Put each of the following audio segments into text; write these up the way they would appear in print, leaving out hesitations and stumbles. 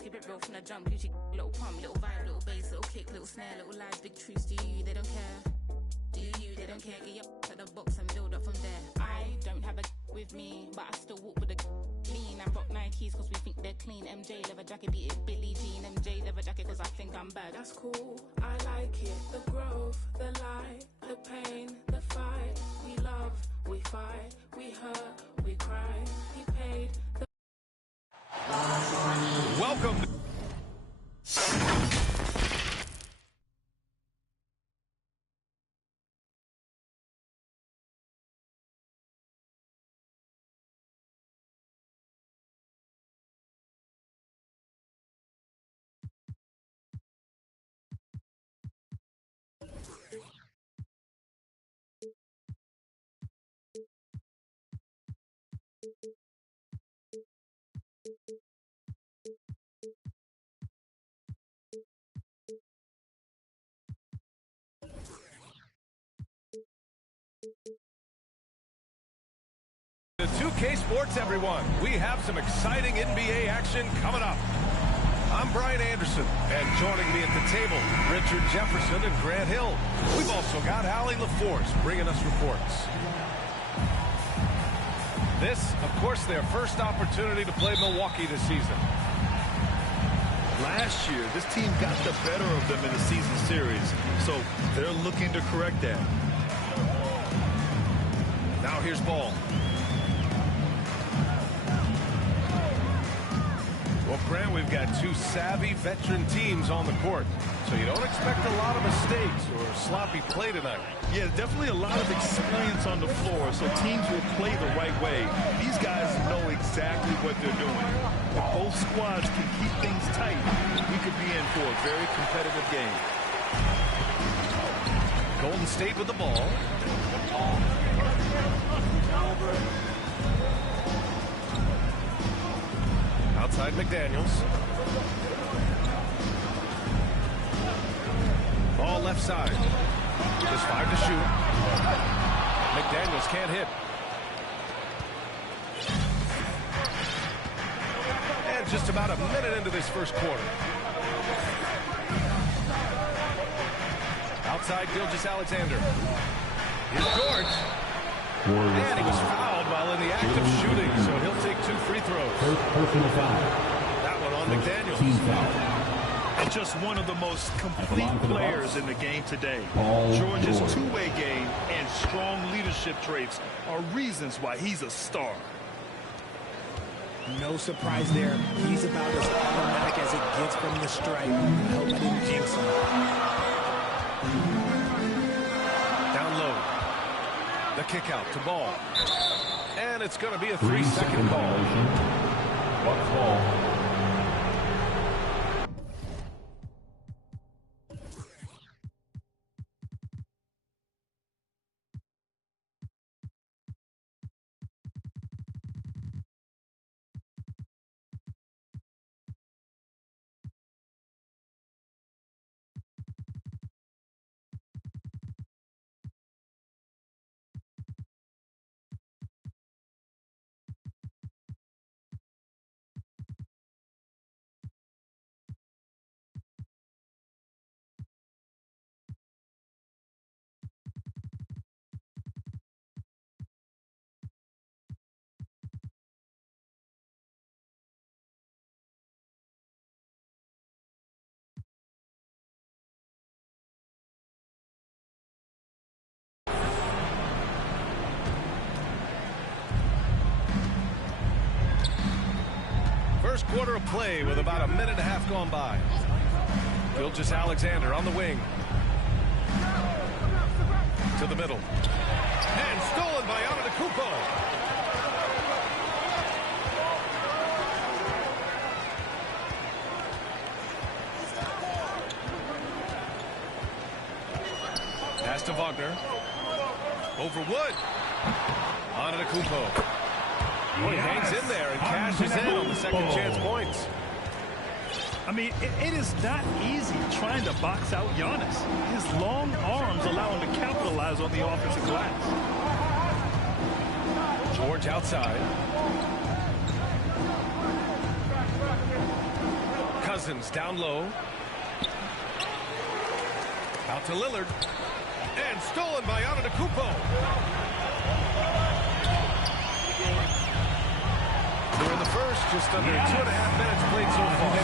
skip it real from the jump. Gucci, little pump, little vibe, little bass, little kick, little snare, little lies, big truths. Do you? They don't care. Do you? They don't care. Get your to the box and build up from there. I don't have a with me, but I still walk with a lean. I rock Nikes cause we think they're clean. MJ leather jacket, beat it Billie Jean. MJ leather jacket cause I think I'm bad. That's cool, I like it. The growth, the light, the pain, the fight. We love, we fight, we hurt, we cry. He paid the... Welcome. The 2K Sports, everyone. We have some exciting NBA action coming up. I'm Brian Anderson, and joining me at the table, Richard Jefferson and Grant Hill. We've also got Allie LaForce bringing us reports. This, of course, their first opportunity to play Milwaukee this season. Last year, this team got the better of them in the season series, so they're looking to correct that. Now here's Ball. Well, Grant, we've got two savvy veteran teams on the court, so you don't expect a lot of mistakes or sloppy play tonight. Yeah, definitely a lot of experience on the floor, so teams will play the right way. These guys know exactly what they're doing. If both squads can keep things tight, we could be in for a very competitive game. Golden State with the ball. Outside McDaniels. Ball left side. Just 5 to shoot. McDaniels can't hit. And just about a minute into this first quarter. Outside Gilgeous-Alexander. Here's George. And he was fouled while in the act of shooting, so he'll take 2 free throws. Personal foul. That one on McDaniels. Team foul. And just one of the most complete players in the game today. George's two-way game and strong leadership traits are reasons why he's a star. No surprise there. He's about as automatic as it gets from the stripe. I hope I didn't jinx him. Down low. The kick out to Ball. And it's going to be a 3-second call. What call? First quarter of play with about a minute and a half gone by. Gilgeous-Alexander on the wing. To the middle. And stolen by Antetokounmpo. Pass to Wagner. Over Wood. Antetokounmpo. Well, he hangs in there and cashes in on the second chance points. I mean, it is not easy trying to box out Giannis. His long arms allow him to capitalize on the offensive glass. George outside. Cousins down low. Out to Lillard. And stolen by Antetokounmpo. We're in the first, just under 2.5 minutes played so far.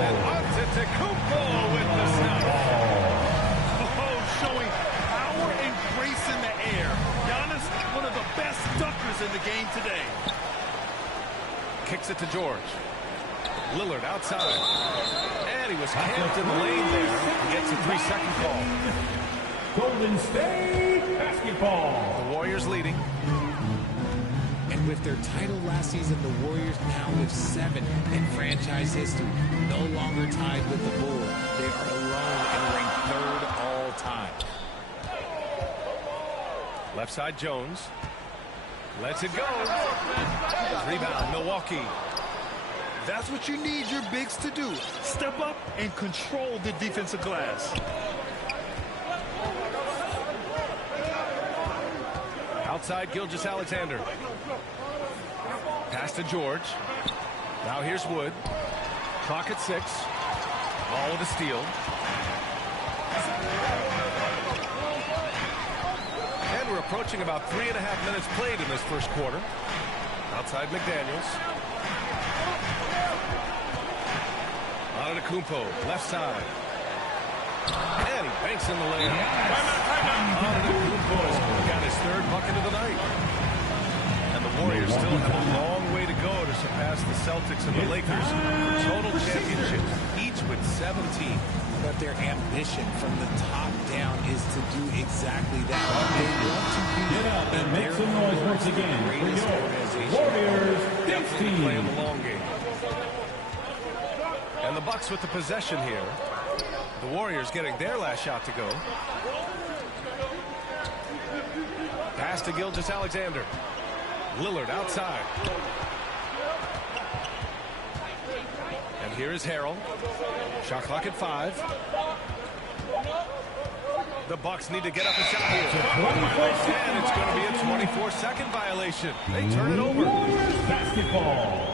And Antetokounmpo with the snap. Oh, showing power and grace in the air. Giannis, one of the best dunkers in the game today. Kicks it to George. Lillard outside. And he was camped in the lane there. He gets a 3-second call. Golden State basketball. The Warriors leading. And with their title last season, the Warriors now with 7 in franchise history. No longer tied with the Bulls. They are alone and ranked 3rd all time. Left side Jones. Lets it go. Rebound Milwaukee. That's what you need your bigs to do. Step up and control the defensive glass. Outside Gilgeous-Alexander. Pass to George. Now here's Wood. Clock at 6. Ball with a steal. And we're approaching about 3.5 minutes played in this first quarter. Outside McDaniels. Antetokounmpo, left side. And he banks in the lane. Antetokounmpo got his 3rd bucket of the night. And the Warriors still have a long way to go to surpass the Celtics and the Lakers for total championships, each with 17. But their ambition from the top down is to do exactly that. They want to be Get up and make some noise once again for your Warriors Big Playing Team. the long game. And the Bucks with the possession here. The Warriors getting their last shot to go. Pass to Gilgeous-Alexander. Lillard outside. And here is Harrell. Shot clock at 5. The Bucks need to get up a shot here. And it's going to be a 24-second violation. They turn it over. Warriors basketball.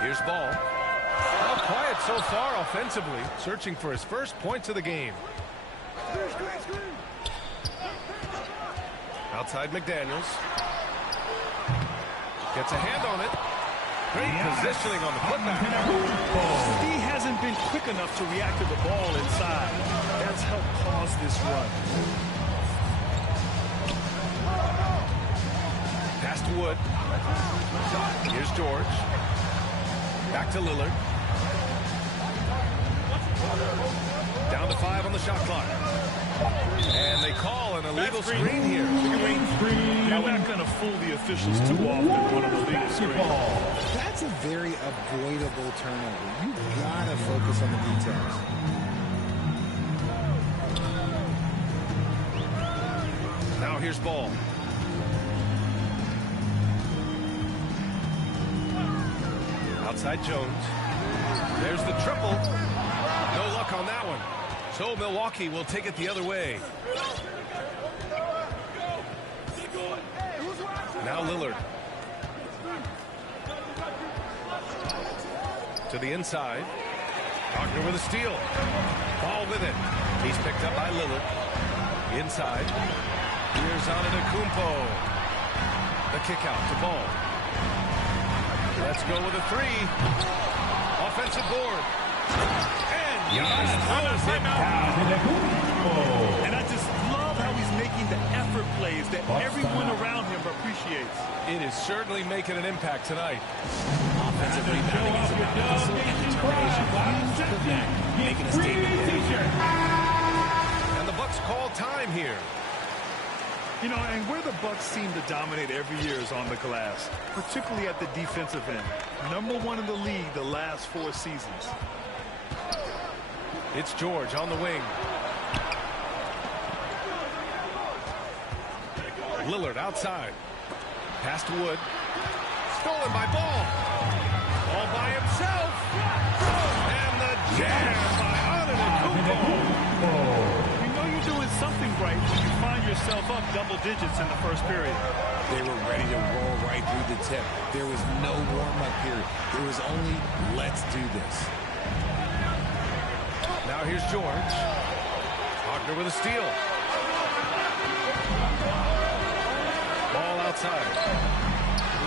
Here's Ball. Well, quiet so far offensively, searching for his first points of the game. Outside McDaniels. Gets a hand on it. Great positioning on the putback. He hasn't been quick enough to react to the ball inside. That's helped cause this run. Pass to Wood. Here's George. Back to Lillard. Down to 5 on the shot clock. And they call an illegal screen here. You're not going to fool the officials too often on an illegal screen. That's a very avoidable turnover. You gotta focus on the details. Now here's Ball. Outside Jones. There's the triple. No luck on that one. So Milwaukee will take it the other way. Now Lillard. To the inside. Wagner with a steal. Ball with it. He's picked up by Lillard. Inside. Here's Antetokounmpo. The kick out to Ball. Let's go with a 3. Offensive board. And Giannis throws it down. And I just love how he's making the effort plays that everyone around him appreciates. It is certainly making an impact tonight. Offensive rebounding is about hustle and determination. Huge putback, making a statement there. And the Bucks call time here. You know, and where the Bucks seem to dominate every year is on the glass, particularly at the defensive end. #1 in the league the last 4 seasons. It's George on the wing. Lillard outside. Pass to Wood. Stolen by Ball. All by himself. And the jam by Antetokounmpo. You know you're doing something right when you find yourself up double digits in the first period. They were ready to roll right through the tip. There was no warm-up period. It was only, let's do this. Now here's George. Wagner with a steal. Ball outside.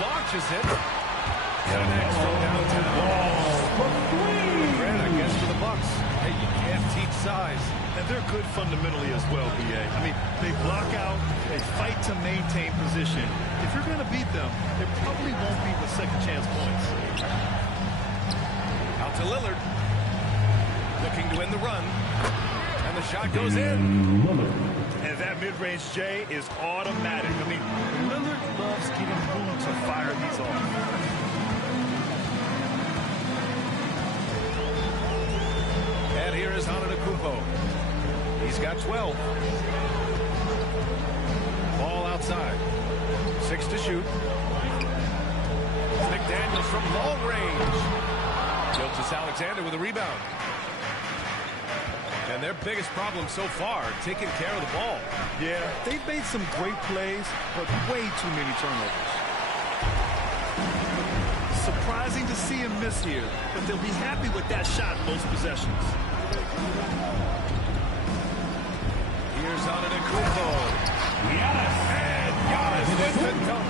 Launches it. And an X from downtown. Grant, I guess, for the Bucks. Hey, you can't teach size. And they're good fundamentally as well, B.A. I mean, they block out, they fight to maintain position. If you're going to beat them, it probably won't be with second chance points. Out to Lillard. Looking to win the run. And the shot goes in. And that mid-range J is automatic. I mean, Lillard loves getting room to fire these off. And here is Antetokounmpo. He's got 12. Ball outside. 6 to shoot. McDaniels from long range. Gilgeous-Alexander with a rebound. And their biggest problem so far, taking care of the ball. Yeah, they've made some great plays, but way too many turnovers. Surprising to see him miss here, but they'll be happy with that shot most possessions. Here's Antetokounmpo. And Giannis with the dunk.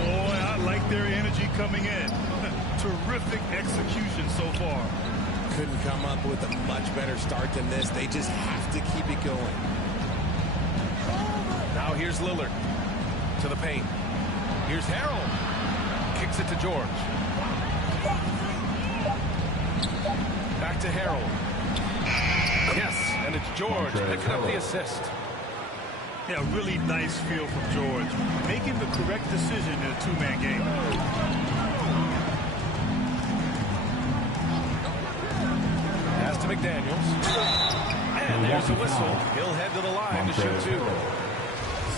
Boy, I like their energy coming in. Terrific execution so far. Couldn't come up with a much better start than this. They just have to keep it going. Now here's Lillard to the paint. Here's Harrell. Kicks it to George. Back to Harrell. Yes, and it's George picking up the assist. Yeah, really nice feel from George. Making the correct decision in a two-man game. Pass to McDaniels. And there's a whistle. He'll head to the line to shoot two.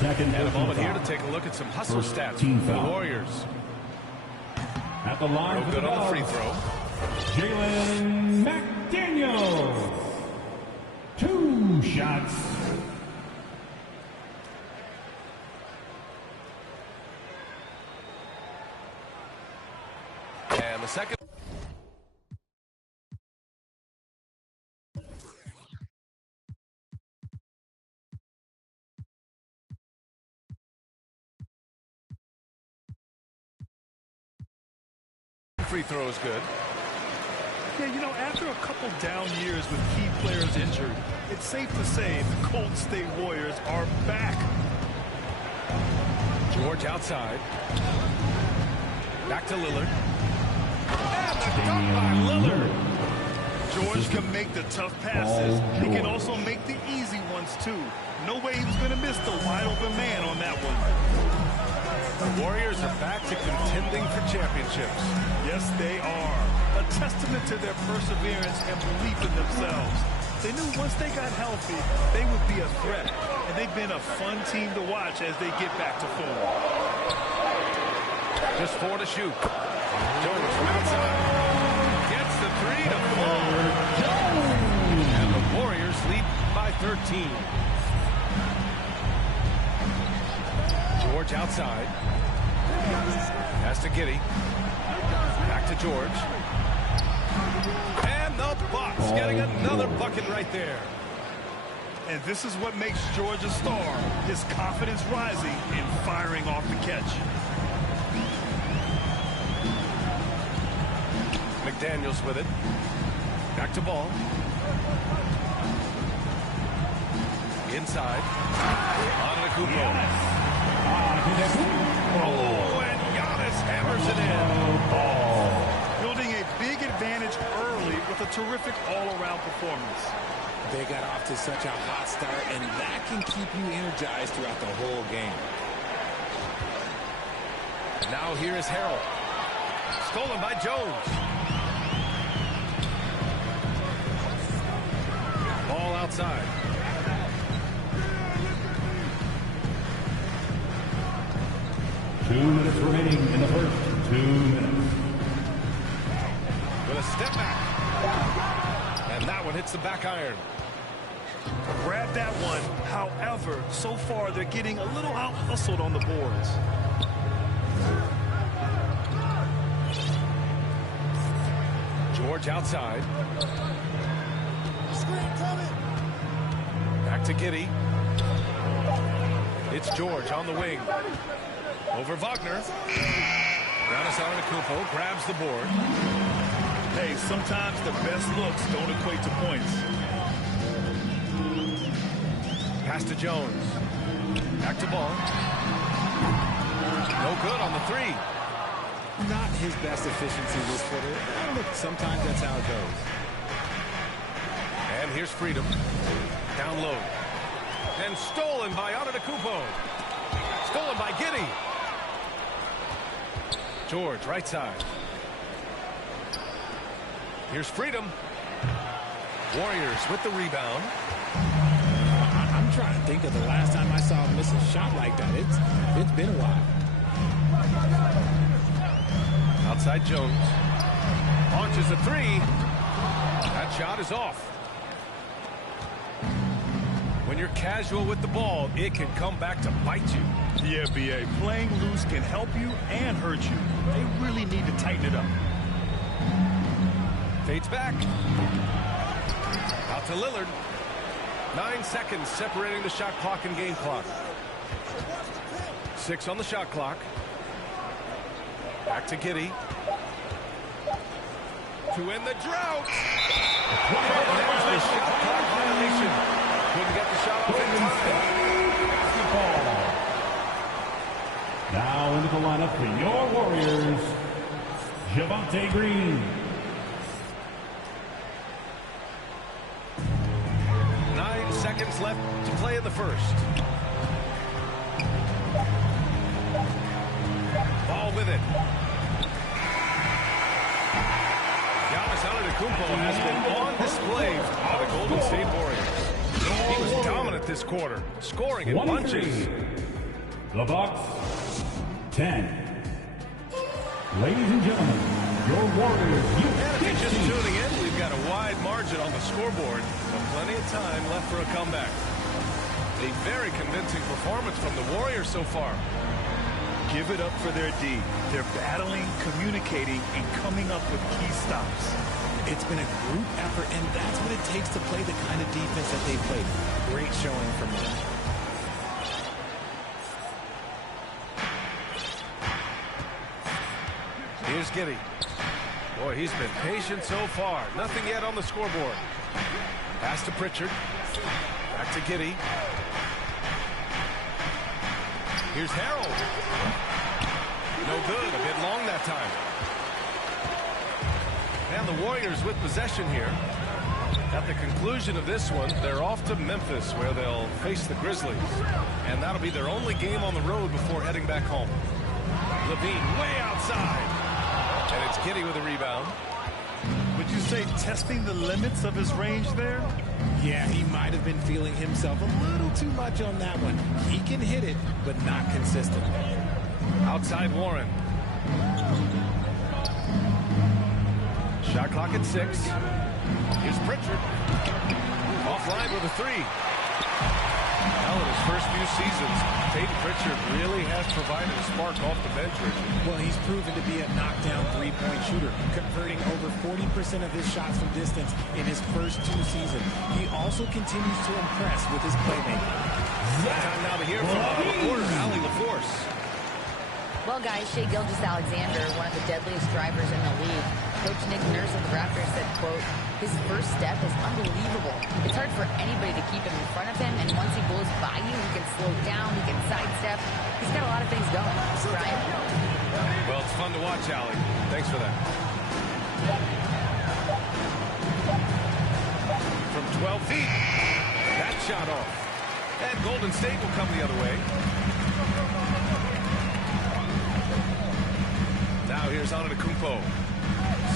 Second And a moment here to take a look at some hustle stats for the Warriors. At the line No for good the on the free Bucks, throw. Jalen McDaniels. 2 shots. And the second. Free throw is good. Yeah, you know, after a couple down years with key players injured, it's safe to say the Golden State Warriors are back. George outside. Back to Lillard. And the dunk by Lillard. George can make the tough passes. He can also make the easy ones, too. No way he was going to miss the wide-open man on that one. The Warriors are back to contending for championships. Yes, they are. A testament to their perseverance and belief in themselves. They knew once they got healthy, they would be a threat. And they've been a fun team to watch as they get back to form. Just 4 to shoot. Jones from outside. Gets the 3 to fall. And the Warriors lead by 13. George outside. Pass to Giddey. Back to George. And the Bucks getting another bucket right there. And this is what makes George a star. His confidence rising and firing off the catch. McDaniels with it. Back to ball. Inside. Antetokounmpo. Oh, and Giannis hammers it in. Building a big advantage early with a terrific all-around performance. They got off to such a hot start, and that can keep you energized throughout the whole game. Now here is Harrell. Stolen by Jones. Ball outside. Two minutes remaining in the first. 2 minutes. With a step back. And that one hits the back iron. Grab that one. However, so far they're getting a little out-hustled on the boards. George outside. Back to Giddey. It's George on the wing. Over Wagner. Giannis Antetokounmpo grabs the board. Hey, sometimes the best looks don't equate to points. Pass to Jones. Back to Ball. No good on the three. Not his best efficiency this quarter. Look, sometimes that's how it goes. And here's Freedom. Down low. And stolen by Antetokounmpo. Stolen by Giddey. George, right side. Here's Freedom. Warriors with the rebound. I'm trying to think of the last time I saw him miss a shot like that. It's been a while. Outside Jones. Launches a three. That shot is off. When you're casual with the ball, it can come back to bite you. Yeah, B.A. Playing loose can help you and hurt you. They really need to tighten it up. Fades back. Out to Lillard. 9 seconds separating the shot clock and game clock. 6 on the shot clock. Back to Giddey. To end the drought. There's the shot clock violation. Couldn't get the shot off in time. Now into the lineup for your Warriors, Javonte Green. 9 seconds left to play in the first. Ball with it. Giannis Antetokounmpo has been on display by the Golden State Warriors. He was dominant this quarter, scoring in bunches. The Bucks, 10. Ladies and gentlemen, your Warriors. And if you're just tuning in, we've got a wide margin on the scoreboard, but plenty of time left for a comeback. A very convincing performance from the Warriors so far. Give it up for their D. They're battling, communicating, and coming up with key stops. It's been a group effort, and that's what it takes to play the kind of defense that they played. Great showing from them. Here's Giddey. Boy, he's been patient so far. Nothing yet on the scoreboard. Pass to Pritchard. Back to Giddey. Here's Harold. No good. A bit long that time. And the Warriors with possession here. At the conclusion of this one, they're off to Memphis, where they'll face the Grizzlies. And that'll be their only game on the road before heading back home. LaVine way outside. And it's Giddey with a rebound. Would you say testing the limits of his range there? Yeah, he might have been feeling himself a little too much on that one. He can hit it, but not consistent. Outside Warren. Shot clock at 6. Here's Pritchard. Offline with a three. Well, in his first few seasons, Peyton Pritchard really has provided a spark off the bench, Richard. Well, he's proven to be a knockdown three-point shooter, converting over 40% of his shots from distance in his first 2 seasons. He also continues to impress with his playmaking. Time now to hear from our reporter, Allie LaForce. Well, guys, Shai Gilgeous-Alexander, one of the deadliest drivers in the league. Coach Nick Nurse of the Raptors said, quote, his first step is unbelievable. It's hard for anybody to keep him in front of him, and once he blows by you, he can slow down, he can sidestep. He's got a lot of things going. Brian? Well, it's fun to watch, Allie. Thanks for that. From 12 feet, that shot off. And Golden State will come the other way. Now here's Antetokounmpo.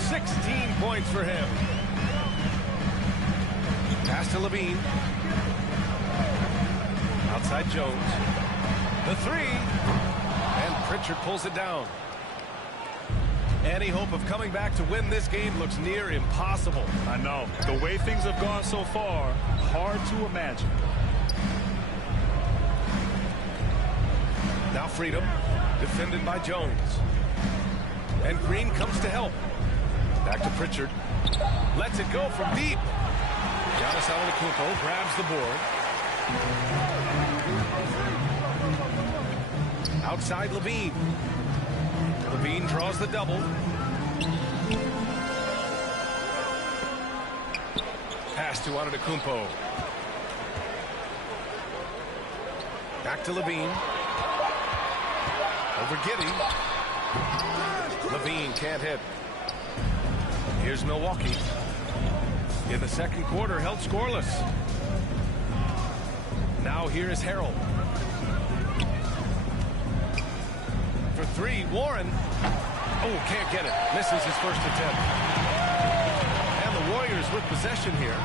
16 points for him. Pass to LaVine. Outside Jones. The three. And Pritchard pulls it down. Any hope of coming back to win this game looks near impossible. I know. The way things have gone so far, hard to imagine. Now Freedom, defended by Jones. And Green comes to help. Back to Pritchard. Lets it go from deep. Giannis Antetokounmpo grabs the board. Outside Levine. Levine draws the double. Pass to Antetokounmpo. Back to Levine. Over Giddey. Levine can't hit. Here's Milwaukee. In the second quarter, held scoreless. Now here is Harrell. For three, Warren. Oh, can't get it. Misses his first attempt. And the Warriors with possession here.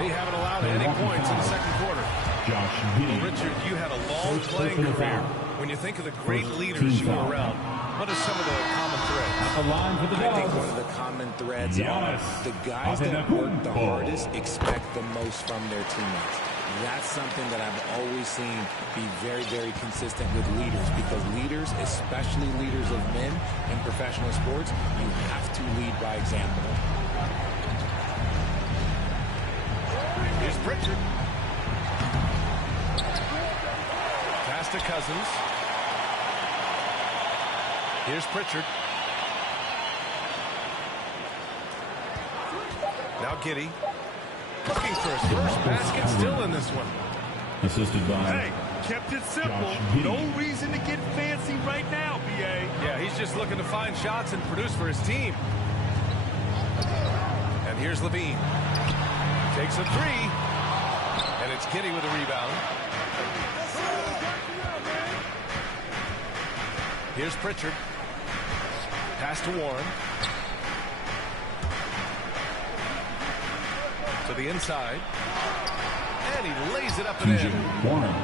They haven't allowed any points in the second quarter. Well, Richard, you had a long playing career. When you think of the great leaders you were around, what are some of the common threads? I think one of the common threads are the guys that work the hardest expect the most from their teammates. That's something that I've always seen be very, very consistent with leaders, because leaders, especially leaders of men in professional sports, you have to lead by example. Here's Pritchard. Pass to Cousins. Here's Pritchard. Now Giddey. Looking for his first basket, still in this one. Assisted by... Hey, kept it simple. No reason to get fancy right now, B.A. Yeah, he's just looking to find shots and produce for his team. And here's Levine. Takes a three. And it's Giddey with a rebound. Here's Pritchard. Pass to Warren. To the inside. And he lays it up and in. Warren.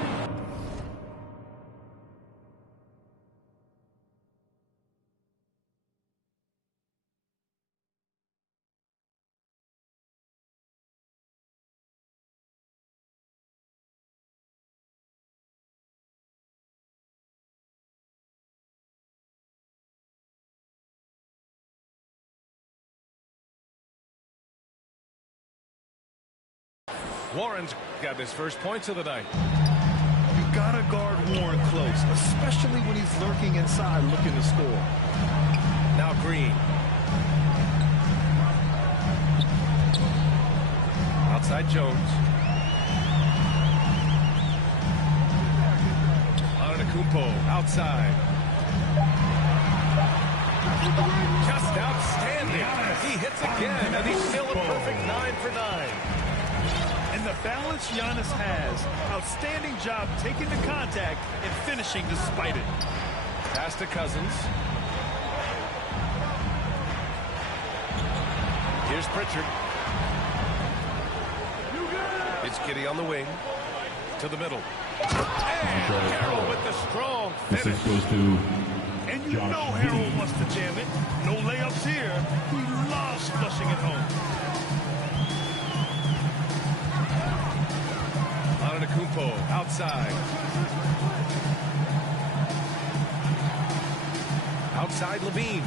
Warren's got his first points of the night. You gotta guard Warren close, especially when he's lurking inside looking to score. Now Green. Outside Jones. Antetokounmpo outside. Just outstanding. He hits again, and he's still a perfect 9 for 9. And the balance Giannis has. Outstanding job taking the contact and finishing despite it. Pass to Cousins. Here's Pritchard. It's Giddey on the wing. To the middle. And Harrell with the strong finish. This goes to And you know Harrell wants to jam it. No layups here. He loves flushing it home. Antetokounmpo outside. Outside Levine.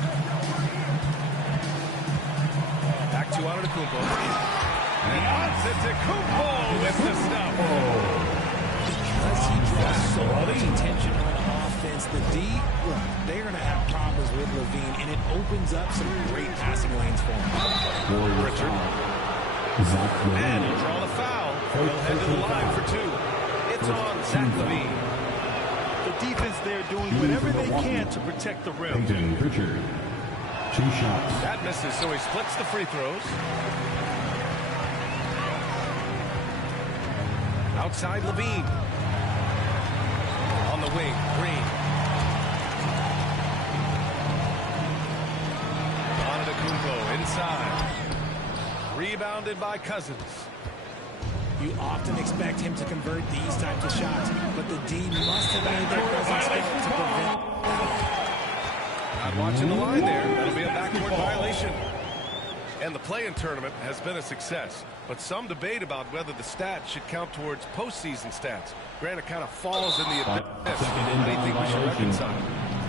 Back to Antetokounmpo. And Antetokounmpo with the stuff. Because he draws so much attention on offense, the D, look, they're going to have problems with Levine, and it opens up some great passing lanes for him. Richard. And he'll draw the foul. He'll head to the line for two. It's on Zach Levine. The defense there doing whatever they can to protect the rim. Peyton Pritchard. 2 shots. That misses, so he splits the free throws. Outside Levine. On the wing, Green. Antetokounmpo inside. Rebounded by Cousins. You often expect him to convert these types of shots, but the D must have made their presence felt to prevent. Not watching the line there. That'll be a backcourt violation. And the play-in tournament has been a success, but some debate about whether the stats should count towards postseason stats. Granted, kind of falls in the abyss. How do you think we should reconcile?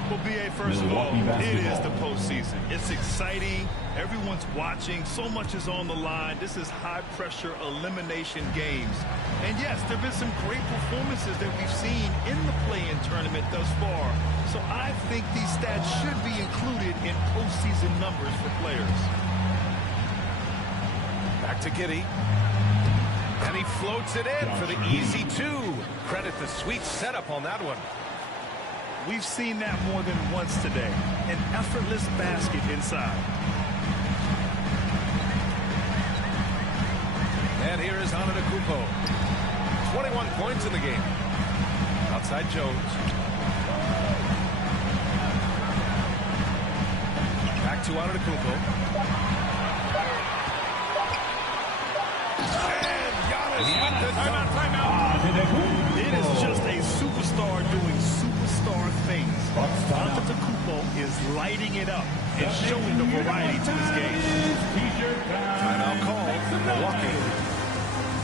Well, B.A., first of all, it is the postseason. It's exciting. Everyone's watching. So much is on the line. This is high-pressure elimination games. And, yes, there have been some great performances that we've seen in the play-in tournament thus far. So I think these stats should be included in postseason numbers for players. Back to Giddey. And he floats it in for the easy two. Credit the sweet setup on that one. We've seen that more than once today. An effortless basket inside. And here is Antetokounmpo. 21 points in the game. Outside Jones. Back to Antetokounmpo. And Giannis with the timeout. It is just a superstar doing superstar things. Antetokounmpo is lighting it up and showing the variety to his game. Timeout called. Milwaukee.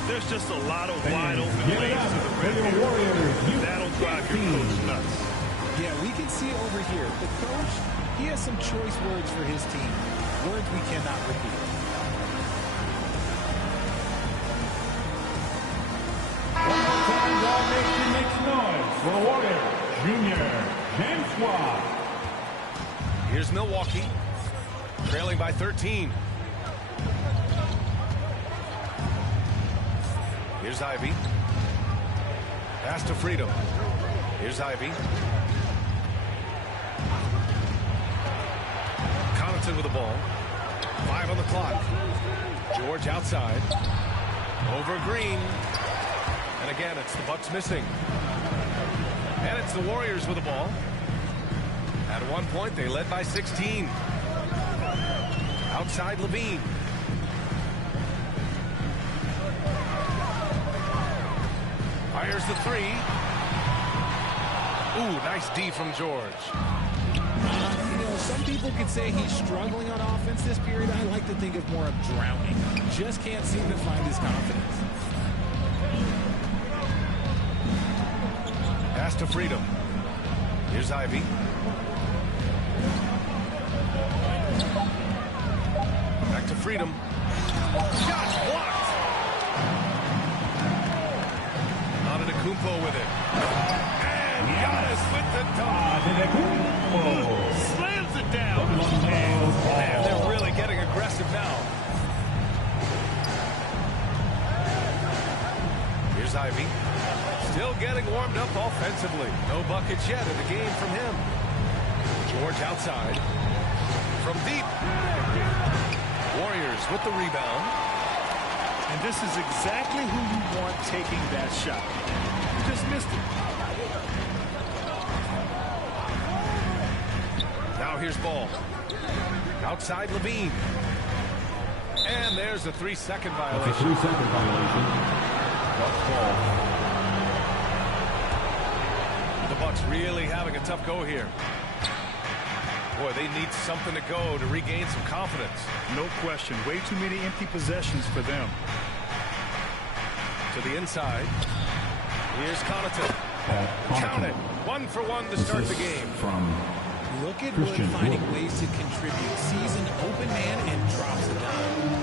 There's just a lot of wide open lanes to the rim here. That'll drive your coach nuts. Yeah, we can see it over here. The coach, he has some choice words for his team. Words we cannot repeat. Makes noise for the Warriors, Junior James Watt. Here's Milwaukee, trailing by 13. Here's Ivy. Pass to Freedom. Here's Ivy. Connaughton with the ball. 5 on the clock. George outside. Over Green. And again, it's the Bucks missing. And it's the Warriors with the ball. At one point, they led by 16. Outside Levine. Fires the three. Ooh, nice D from George. Some people could say he's struggling on offense this period. I like to think of more of drowning. Just can't seem to find his confidence. Pass to Freedom. Here's Ivy. Back to Freedom. Shot blocked. Antetokounmpo with it. And Giannis with the dunk. Slams it down. Man, they're really getting aggressive now. Here's Ivy. Still getting warmed up offensively. No buckets yet in the game from him. George outside. From deep. Warriors with the rebound. And this is exactly who you want taking that shot. You just missed it. Now here's Ball. Outside Levine. And there's a 3-second violation. That's a 3-second violation. Bucks ball. The Bucks really having a tough go here. Boy, they need something to go to regain some confidence. No question. Way too many empty possessions for them. To the inside. Here's Connaughton. Count it. 1 for 1 to start the game. Look at Wood finding ways to contribute. Sees an open man and drops it down.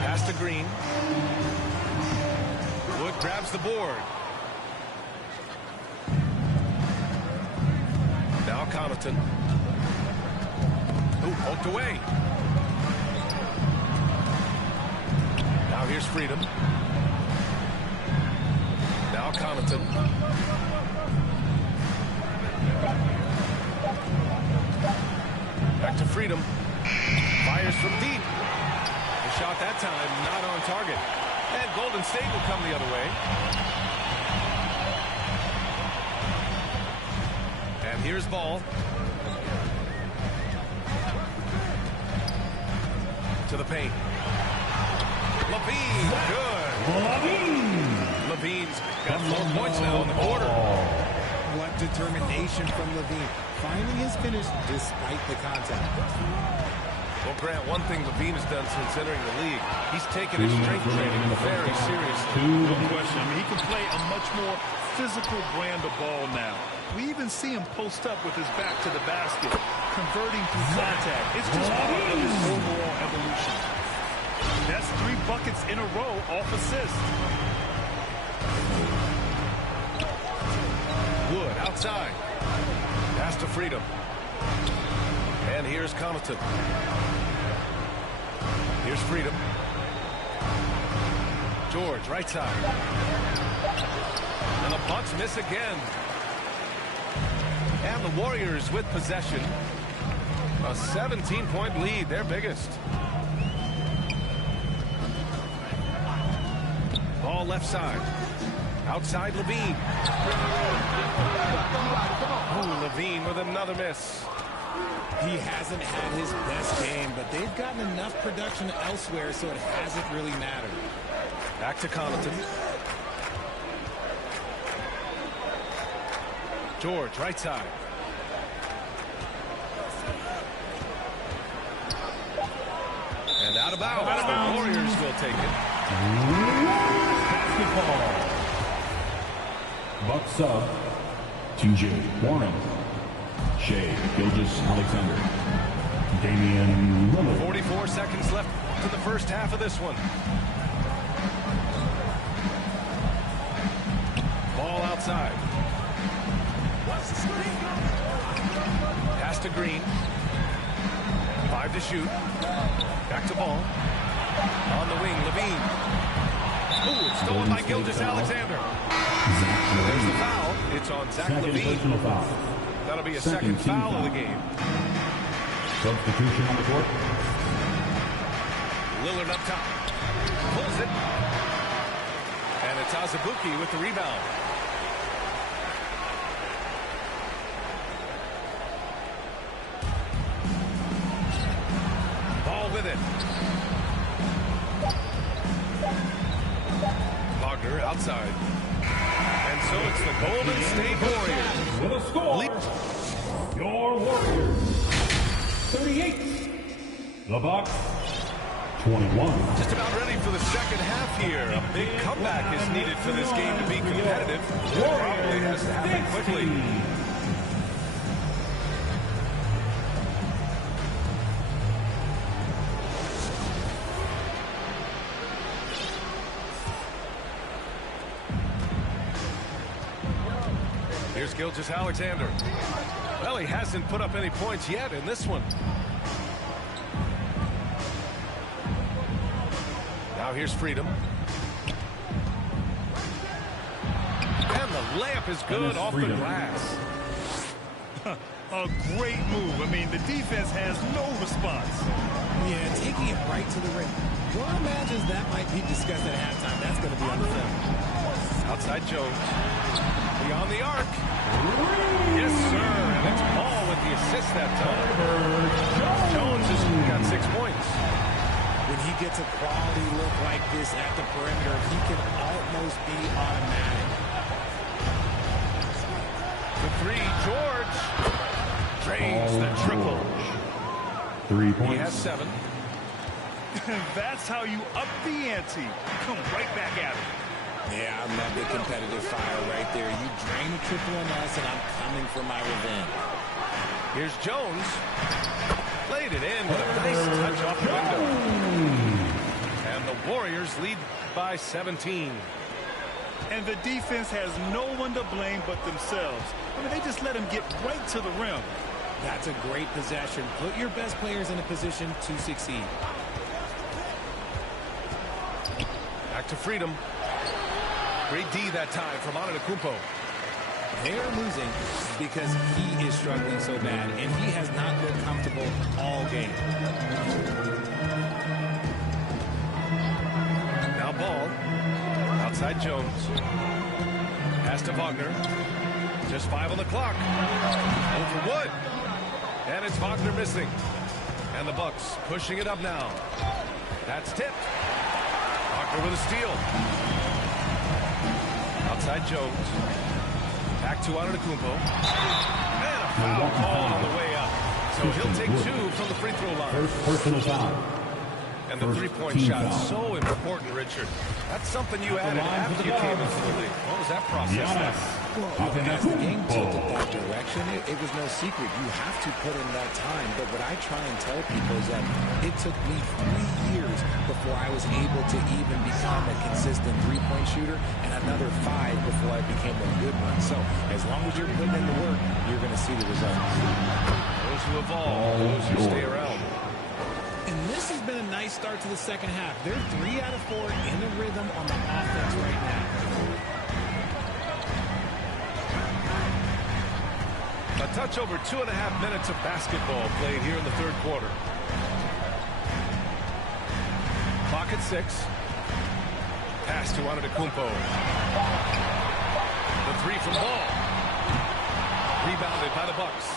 Pass to Green. Wood grabs the board. Now Connaughton. Ooh, poked away. Now here's Freedom. Now Connaughton. Back to Freedom. Fires from deep. The shot that time not on target. And Golden State will come the other way. And here's Ball. To the paint. Levine, good. Levine's got 4 points now in the quarter. What determination from Levine. Finding his finish despite the contact. Well, Grant, one thing Levine has done since entering the league, he's taken his strength training very seriously. No question. I mean, he can play a much more physical brand of ball now. We even see him post up with his back to the basket, converting through contact. It's just part of his overall evolution. That's 3 buckets in a row off assist. Wood outside. Pass to Freedom. And here's Connaughton. Here's Freedom. George, right side. And the Bucks miss again. And the Warriors with possession. A 17-point lead, their biggest. Ball left side. Outside Levine. Oh, Levine with another miss. He hasn't had his best game, but they've gotten enough production elsewhere, so it hasn't really mattered. Back to Connaughton. George, right side. And out of bounds. The Warriors will take it. Basketball. Buck sub, TJ Warren, Shea Gilgeous-Alexander, Damian Lillard. 44 seconds left to the first half of this one. Ball outside. Pass to Green. 5 to shoot. Back to Ball. On the wing, Levine. Ooh, it's stolen by Gilgeous-Alexander. There's the foul. It's on Zach Levine. Foul. That'll be a second foul of the game. Substitution on the court. Lillard up top. Pulls it. And it's Azubuike with the rebound. Ball with it. Wagner outside. And so it's the Golden State Warriors. With a score, your Warriors, 38. The Bucks, 21. Just about ready for the second half here. A big comeback is needed for this game to be competitive. It probably has to happen quickly. Here's Gilgeous-Alexander. Well, he hasn't put up any points yet in this one. Now here's Freedom. And the layup is good off the glass. A great move. I mean, the defense has no response. Yeah, taking it right to the rim. One imagines that might be discussed at halftime. That's going to be on the film. Outside Jones. Beyond the arc. Yes, sir. And it's Ball with the assist that time. Jones has got 6 points. When he gets a quality look like this at the perimeter, he can almost be automatic. The 3, George. Drains the triple. 3 points. He has 7. That's how you up the ante. Come right back at it. Yeah, I love the competitive fire right there. You drain a triple on us, and I'm coming for my revenge. Here's Jones. Played it in with a nice touch off the window. And the Warriors lead by 17. And the defense has no one to blame but themselves. I mean, they just let him get right to the rim. That's a great possession. Put your best players in a position to succeed. Back to Freedom. Great D that time from Antetokounmpo. They're losing because he is struggling so bad, and he has not looked comfortable all game. Now Ball. Outside Jones. Pass to Wagner. Just 5 on the clock. Over Wood. And it's Wagner missing. And the Bucks pushing it up now. That's tipped. Wagner with a steal. Outside Jones. Back to Antetokounmpo. And a foul call on the way up. So he'll take 2 from the free throw line. First personal foul. And the three-point shot is so important, Richard. That's something you added after you came into the league. What was that process like? Well, as the game tilted that direction, it was no secret. You have to put in that time. But what I try and tell people is that it took me 3 years before I was able to even become a consistent three-point shooter, and another 5 before I became a good one. So as long as you're putting in the work, you're going to see the results. Those who evolve, those who stay around. And this has been a nice start to the second half. They're 3 out of 4 in the rhythm on the offense right now. A touch over 2.5 minutes of basketball played here in the third quarter. Clock at 6. Pass to Antetokounmpo. The three from Ball. Rebounded by the Bucks.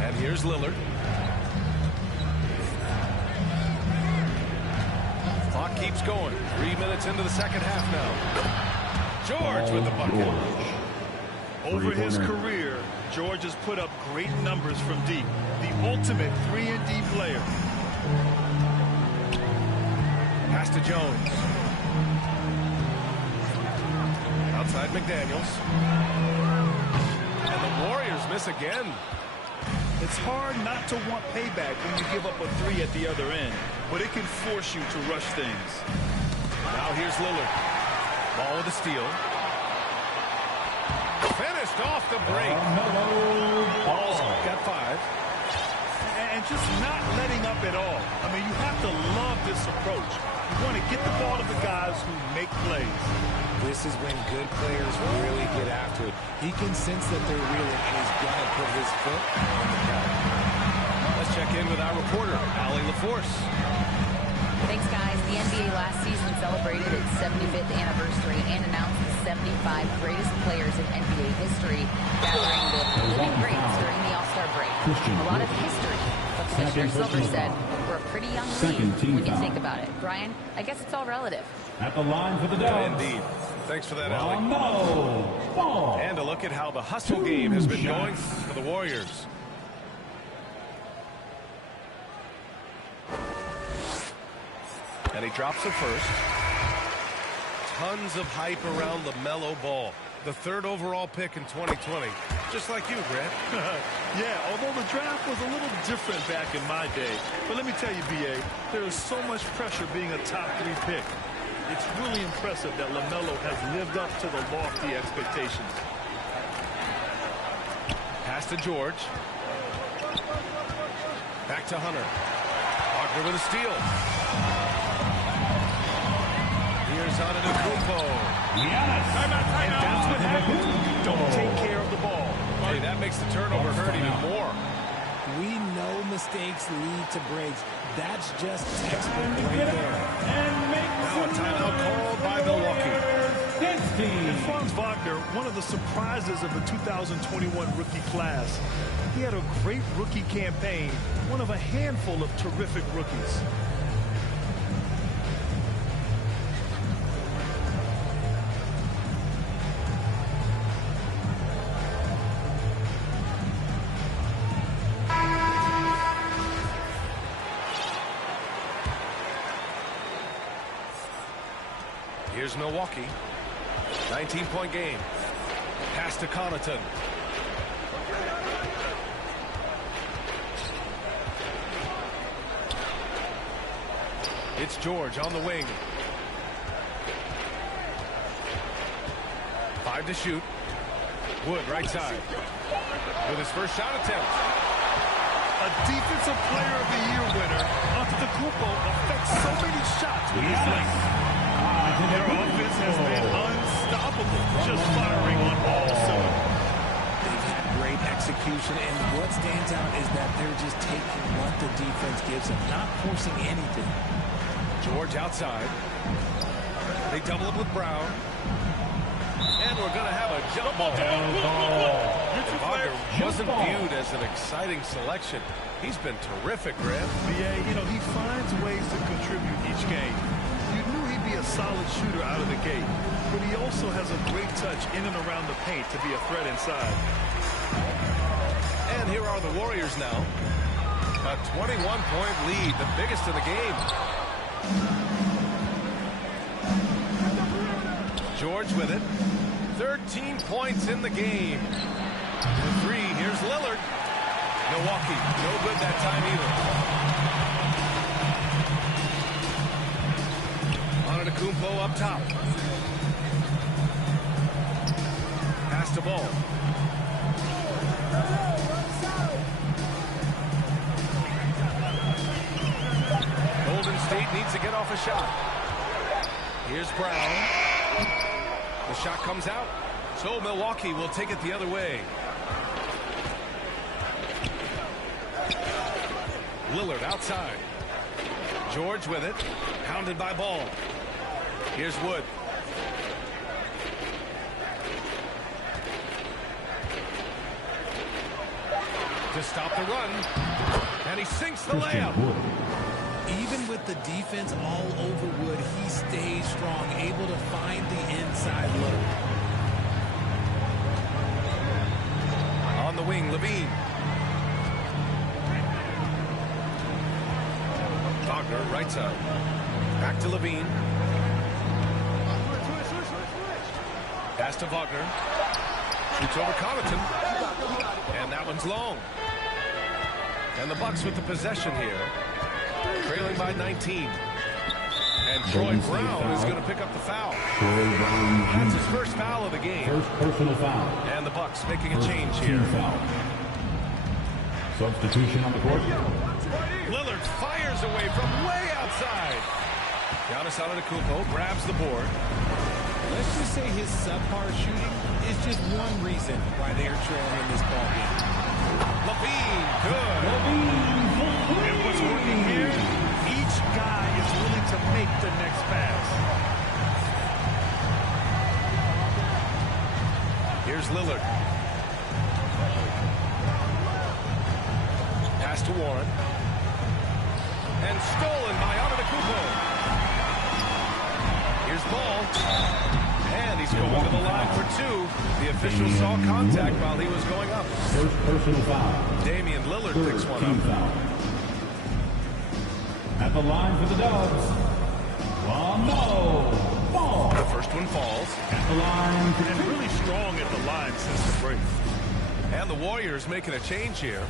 And here's Lillard. Clock keeps going. 3 minutes into the second half now. George with the bucket. Over his career, George has put up great numbers from deep. The ultimate 3-and-D player. Pass to Jones. Outside McDaniels. And the Warriors miss again. It's hard not to want payback when you give up a 3 at the other end, but it can force you to rush things. Now here's Lillard. Ball with a steal. Finished off the break. Ball's got 5. And just not letting up at all. I mean, you have to love this approach. You want to get the ball to the guys who make plays. This is when good players really get after it. He can sense that they're reeling, and he's going to put his foot on the pedal. Let's check in with our reporter, Allie LaForce. Thanks, guys. The NBA last season celebrated its 75th anniversary and announced the 75 greatest players in NBA history, gathering the living greats during the All-Star break. A lot of history, but Commissioner Silver said we're a pretty young league when you think about it. Brian, I guess it's all relative. At the line for the Dubs. Indeed. Thanks for that, Allie. Ball. And a look at how the hustle game has been going for the Warriors. And he drops it first. Tons of hype around LaMelo Ball, the 3rd overall pick in 2020. Just like you, Grant. Yeah, although the draft was a little different back in my day. But let me tell you, B.A., there is so much pressure being a top 3 pick. It's really impressive that LaMelo has lived up to the lofty expectations. Pass to George. Back to Hunter. Wagner with a steal. Here's Antetokounmpo. And that's what happens when you don't take care of the ball. Hey, that makes the turnover hurt even more. We know mistakes lead to breaks. That's just textbook right there. Now a timeout called by Milwaukee. And Franz Wagner, one of the surprises of the 2021 rookie class. He had a great rookie campaign, one of a handful of terrific rookies. Here's Milwaukee. 19-point game. Pass to Connaughton. It's George on the wing. 5 to shoot. Wood right side. With his first shot attempt. A Defensive Player of the Year winner, Antetokounmpo affects so many shots with his length. Their offense has been unstoppable, just firing on all cylinders. They've had great execution, and what stands out is that they're just taking what the defense gives them, not forcing anything. George outside. They double up with Brown. And we're going to have a jump ball. Wagner wasn't viewed as an exciting selection. He's been terrific, Grant. Yeah, you know, he finds ways to contribute each game. You knew he'd be a solid shooter out of the gate, but he also has a great touch in and around the paint to be a threat inside. And here are the Warriors now. A 21-point lead, the biggest in the game. George with it. 13 points in the game. The three, here's Lillard. Milwaukee, no good that time either. Antetokounmpo up top. Pass the ball. Golden State needs to get off a shot. Here's Brown. The shot comes out. So Milwaukee will take it the other way. Lillard outside. George with it. Pounded by Ball. Here's Wood. To stop the run. And he sinks the layup. Even with the defense all over Wood, he stays strong, able to find the inside look. On the wing, Levine. Wagner, right side. Back to Levine. Pass to Wagner. Shoots over Connaughton. And that one's long. And the Bucks with the possession here. Trailing by 19. And Troy Brown is going to pick up the foul. That's his first foul of the game. First personal foul. And the Bucks making a change here. Foul. Substitution on the court. Lillard fires away from way outside. Giannis Antetokounmpo grabs the board. Let's just say his subpar shooting is just one reason why they are trailing in this ball game. Levine, good. And what's working here, each guy is willing to make the next pass. Here's Lillard. Pass to Warren. And stolen by Antetokounmpo. Here's Ball. And he's going to the line for two. The official saw contact while he was going up. First personal foul. Damian Lillard picks one Team up. foul. At the line for the Dubs. Lamelo Ball. The first one falls. At the line for And really strong at the line since the break. And the Warriors making a change here.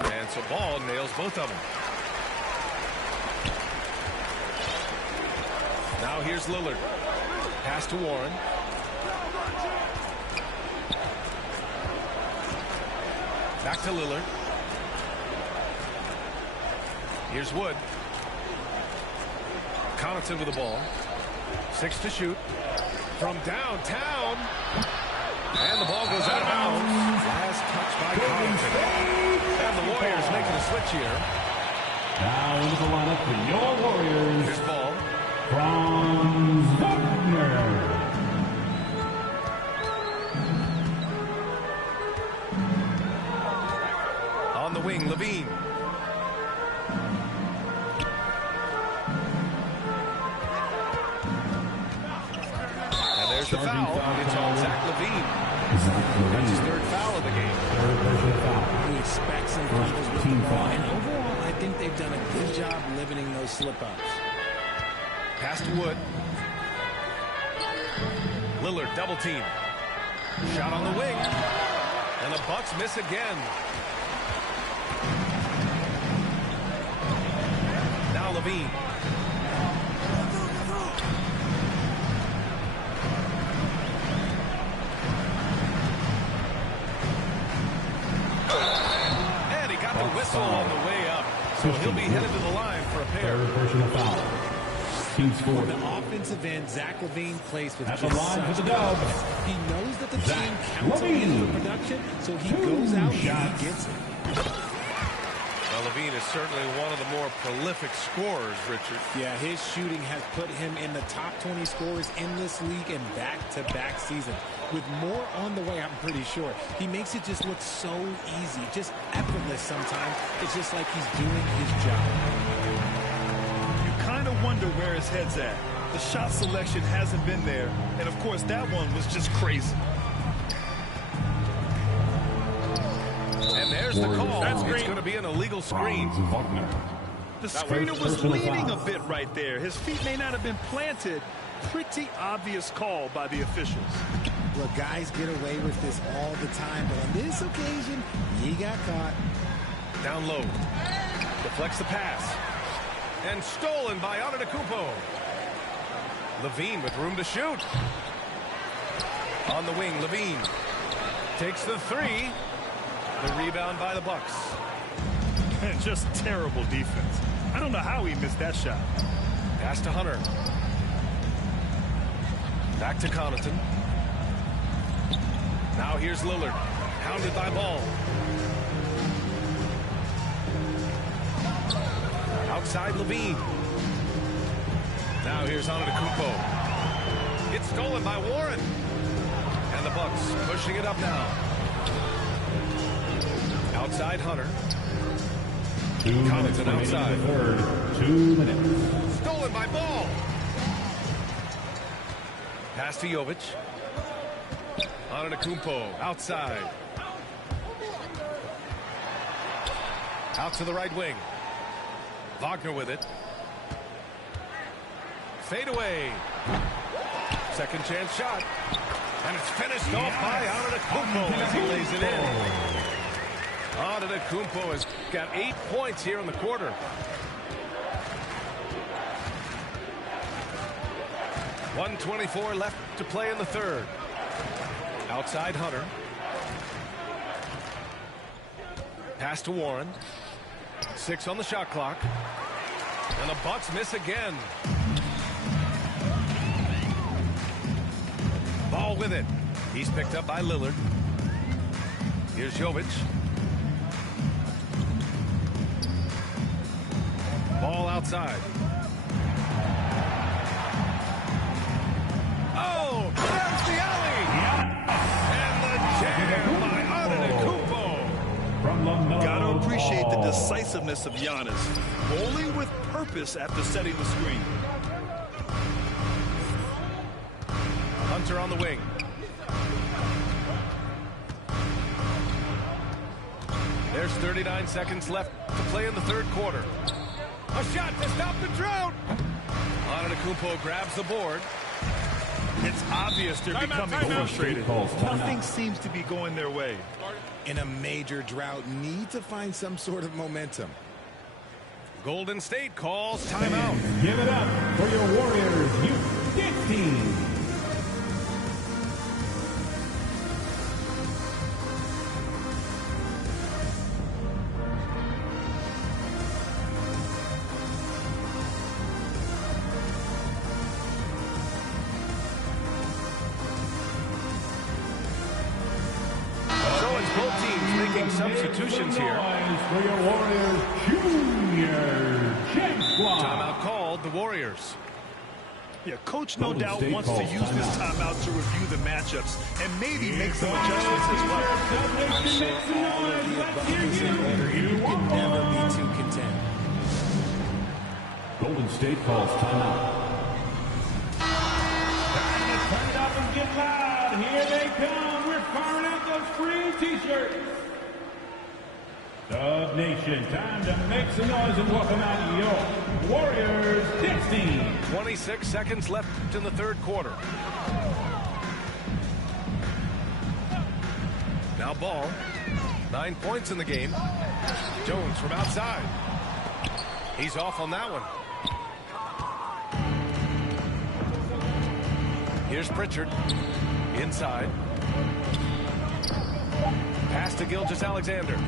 And so Ball nails both of them. Now here's Lillard. Pass to Warren. Back to Lillard. Here's Wood. Connaughton with the ball. 6 to shoot. From downtown. And the ball goes out of bounds. Last touch by Connaughton. And the Warriors making a switch here. now into the lineup for your Warriors. Here's Ball. Franz Wagner. On the wing, Levine. And there's the foul. It's on Zach Levine. That's his third foul of the game. Third personal foul. He expects some fumbles with the team ball. foul. And overall, I think they've done a good job limiting those slip-ups. Pass to Wood. Lillard double team. Shot on the wing. And the Bucks miss again. Now Levine. And he got the whistle on the way up. So he'll be headed to the line for a pair. Third personal foul. Team scored. On the offensive end, Zach Levine plays with At the just line for such the Dubs. confidence. He knows that the Zach team counts on him Levine. for production, so he Two goes out and shots. he gets it. Now Levine is certainly one of the more prolific scorers, Richard. Yeah, his shooting has put him in the top 20 scorers in this league in back-to-back seasons. With more on the way, I'm pretty sure. He makes it just look so easy, just effortless sometimes. It's just like he's doing his job. You kind of wonder where his head's at. The shot selection hasn't been there, and of course that one was just crazy. And there's the call. It's going to be an illegal screen. The screener was leaning a bit right there. His feet may not have been planted. Pretty obvious call by the officials. Look, guys get away with this all the time, but on this occasion, he got caught. Down low. Deflects the pass. And stolen by Antetokounmpo. Levine with room to shoot. On the wing, Levine takes the three. The rebound by the Bucks. Just terrible defense. I don't know how he missed that shot. Pass to Hunter. Back to Connaughton. Now here's Lillard. Hounded by Ball. Outside Levine. Now here's Antetokounmpo. It's stolen by Warren. And the Bucks pushing it up now. Outside Hunter. Connaughton outside. 2 minutes. Stolen by Ball. Pass to Jovic. Antetokounmpo outside. Out to the right wing. Wagner with it. Fade away. Second chance shot. And it's finished off by Antetokounmpo as he lays it in. Antetokounmpo has got 8 points here in the quarter. .124 left to play in the third. Outside Hunter. Pass to Warren. 6 on the shot clock. And the Bucks miss again. Ball with it. He's picked up by Lillard. Here's Jovic. Ball outside. Oh, there's the alley. And the jam by Antetokounmpo. Got to appreciate the decisiveness of Giannis. Bowling with purpose after setting the screen. Hunter on the wing. There's 39 seconds left to play in the third quarter. A shot to stop the drought. Antetokounmpo grabs the board. It's obvious they're becoming frustrated. Nothing seems to be going their way. In a major drought, need to find some sort of momentum. Golden State calls timeout. Give it up for your Warriors Youth 15. Substitutions here. For your Warriors Junior Champ Squad. Timeout called, the Warriors. Yeah, coach no doubt wants to use this timeout to review the matchups and maybe make some adjustments as well. I'm sure all of the above is in order. You can never be too content. Golden State calls timeout. Time to turn it up and get loud. Here they come. We're firing out those free t-shirts. Dub Nation, time to make some noise and welcome out your Warriors 16. 26 seconds left in the third quarter. Now Ball. 9 points in the game. Jones from outside. He's off on that one. Here's Pritchard. Inside. Pass to Gilgeous-Alexander.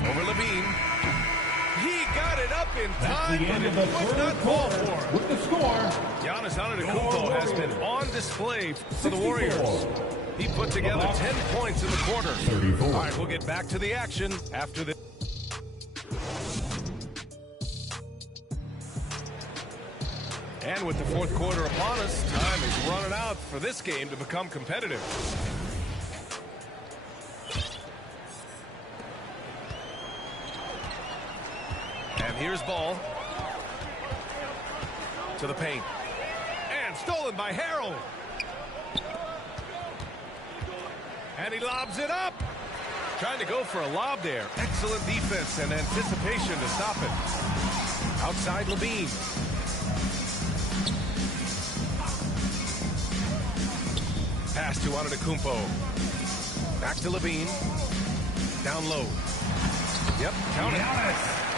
Over Levine. He got it up in time, but it would not fall for him. With the score, Giannis Antetokounmpo has been on display for the Warriors. He put together 10 points in the quarter. 34. All right, we'll get back to the action after this. And with the fourth quarter upon us, time is running out for this game to become competitive. And here's Ball. To the paint. And stolen by Harrell. And he lobs it up. Trying to go for a lob there. Excellent defense and anticipation to stop it. Outside Levine. Pass to Antetokounmpo. Back to Levine. Down low. Yep, count it.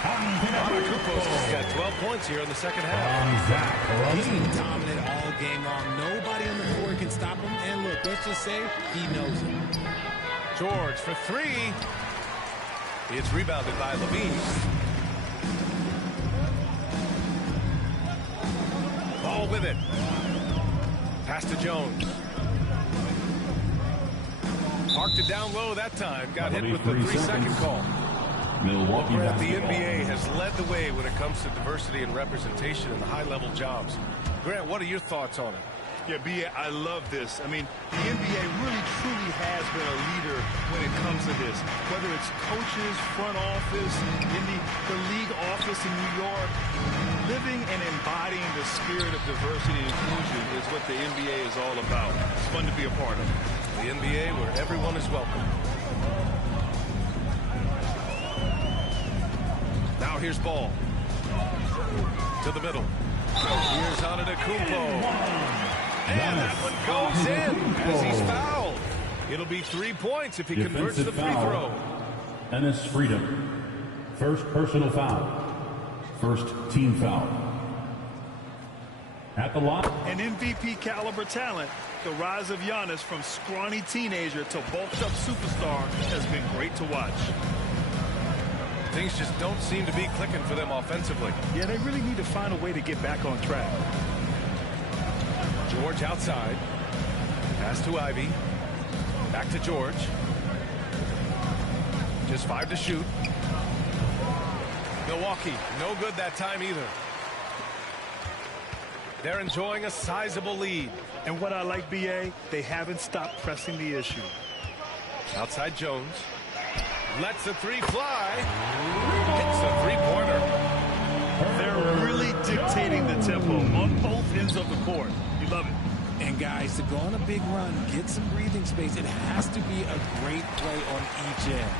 Antetokounmpo's got 12 points here in the second half. He's been dominant all game long. Nobody on the floor can stop him. And look, let's just say he knows it. George for three. It's rebounded by Levine. Ball with it. Pass to Jones. Parked it down low that time. Got hit with the 3-second call. Milwaukee Brett, the basketball. NBA has led the way when it comes to diversity and representation in the high-level jobs. Grant, what are your thoughts on it? Yeah, B.A., I love this. I mean, the NBA really, truly has been a leader when it comes to this. Whether it's coaches, front office, in the league office in New York, living and embodying the spirit of diversity and inclusion is what the NBA is all about. It's fun to be a part of. The NBA where everyone is welcome. Now here's Ball. To the middle. Here's Antetokounmpo. And that one goes in as he's fouled. It'll be 3 points if he converts the free throw. Enes Freedom. First personal foul. First team foul. At the line. An MVP caliber talent. The rise of Giannis from scrawny teenager to bulked up superstar has been great to watch. Things just don't seem to be clicking for them offensively. Yeah, they really need to find a way to get back on track. George outside. Pass to Ivy. Back to George. Just 5 to shoot. Milwaukee, no good that time either. They're enjoying a sizable lead. And what I like, B.A., they haven't stopped pressing the issue. Outside Jones. Lets the three fly. Hits the three-pointer. They're really dictating the tempo on both ends of the court. You love it. And guys, to go on a big run, get some breathing space, it has to be a great play on each end.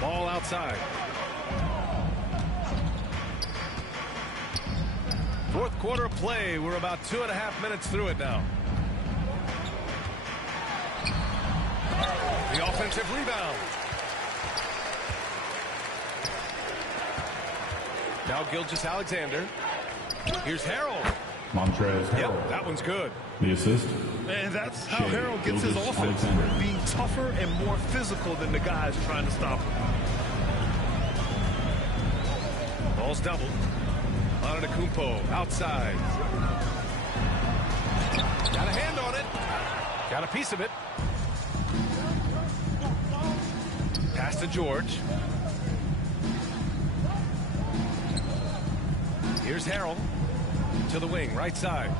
Ball outside. Fourth quarter of play. We're about 2.5 minutes through it now. The offensive rebound. Now Gilgeous-Alexander. Here's Harrell. Montrezl Harrell. Yep, that one's good. The assist. And that's how Shea Harrell gets his offense. Gilgeous-Alexander. Being tougher and more physical than the guys trying to stop him. Ball's doubled. Antetokounmpo outside. Got a hand on it. Got a piece of it. Pass to George. Here's Harrell. To the wing, right side.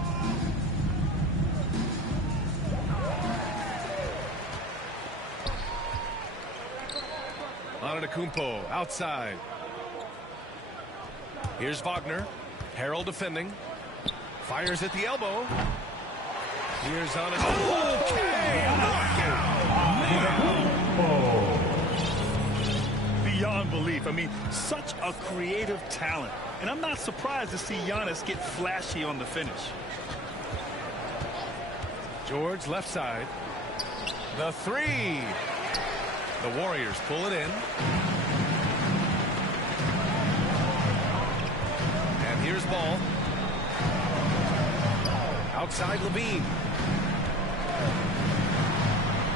Antetokounmpo outside. Here's Wagner. Harrell defending. Fires at the elbow. Here's Antetokounmpo. Okay, knockout. Beyond belief. I mean, such a creative talent. And I'm not surprised to see Giannis get flashy on the finish. George left side. The three. The Warriors pull it in. And here's Ball. Outside Levine.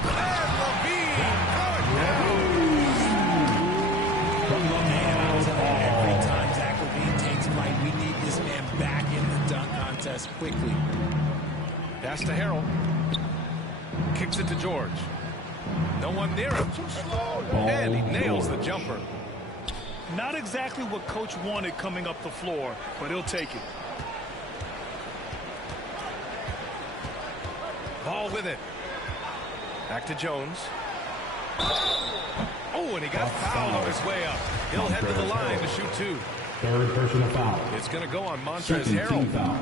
And Levine. Every time Zach Levine takes flight, we need this man back in the dunk contest quickly. Pass to Harrell. Kicks it to George. No one near him. And he nails the jumper. Not exactly what Coach wanted coming up the floor, but he'll take it. Ball with it. Back to Jones. Oh, and he got fouled on his way up. He'll head to the line to shoot 2. Third personal foul. It's going to go on Montrezl Second Harrell. team foul.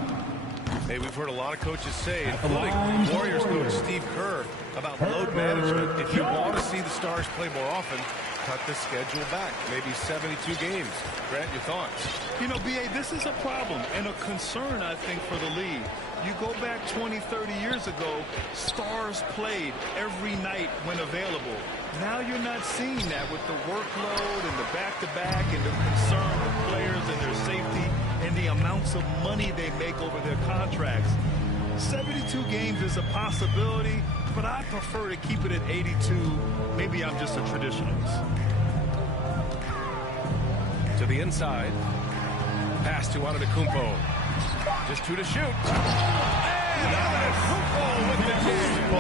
Hey, we've heard a lot of coaches say, including Warriors coach Steve Kerr, about load management. If you want to see the Stars play more often, cut the schedule back. Maybe 72 games. Grant, your thoughts? You know, B.A., this is a problem and a concern, I think, for the league. You go back 20, 30 years ago, Stars played every night when available. Now you're not seeing that with the workload and the back-to-back and the concern with players and their safety and the amounts of money they make over their contracts. 72 games is a possibility, but I prefer to keep it at 82. Maybe I'm just a traditionalist. To the inside. Pass to Antetokounmpo. Just 2 to shoot. And Antetokounmpo with the jam.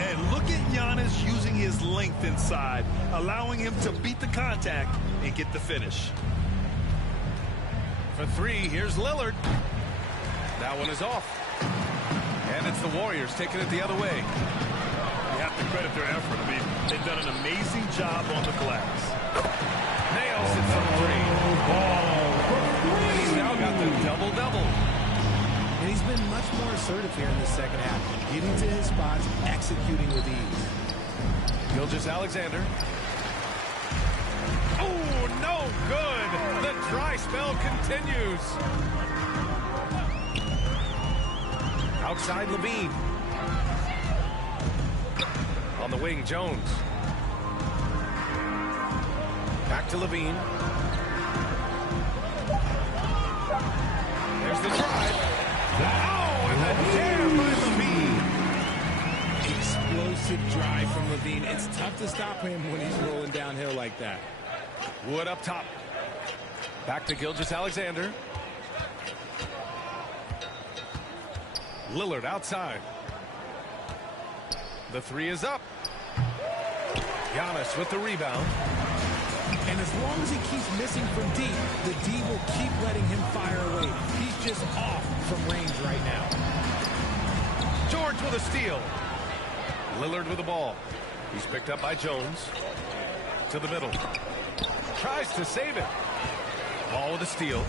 And look at Giannis using his length inside, allowing him to beat the contact and get the finish. For 3, here's Lillard. That one is off. And it's the Warriors taking it the other way. You have to credit their effort. I mean, they've done an amazing job on the glass. Nails it from 3. He's now got the double-double. And he's been much more assertive here in the second half, getting to his spots, executing with ease. Gilgeous-Alexander. Oh, no good. The dry spell continues. Outside Levine. On the wing, Jones. Back to Levine. There's the drive. Oh, and the jam by Levine. Explosive drive from Levine. It's tough to stop him when he's rolling downhill like that. Wood up top. Back to Gilgeous-Alexander. Lillard outside. The 3 is up. Giannis with the rebound. And as long as he keeps missing from deep, the D will keep letting him fire away. He's just off from range right now. George with a steal. Lillard with the ball. He's picked up by Jones. To the middle. Tries to save it. Ball with a steal.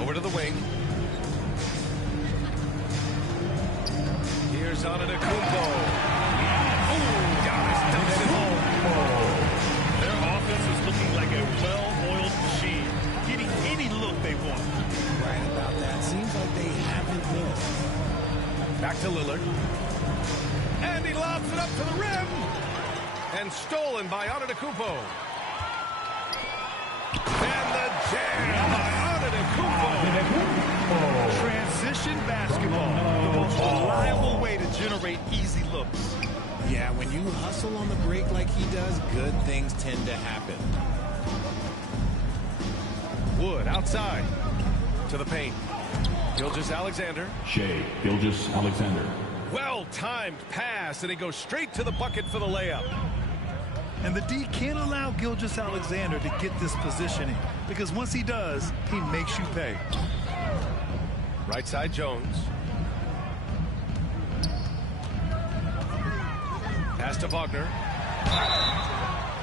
Over to the wing. Here's Antetokounmpo. Giannis dumps it home. Their offense is looking like a well-oiled machine, getting any look they want. Right about that. Seems like they haven't missed. Back to Lillard. And he lobs it up to the rim. And stolen by Antetokounmpo. And the jam by Antetokounmpo. Transition basketball, the most reliable way to generate easy looks. Yeah, when you hustle on the break like he does, good things tend to happen. Wood outside to the paint. Gilgeous-Alexander. Shai Gilgeous-Alexander. Well-timed pass, and he goes straight to the bucket for the layup. And the D can't allow Gilgeous-Alexander to get this positioning, because once he does, he makes you pay. Right side, Jones. Pass to Wagner.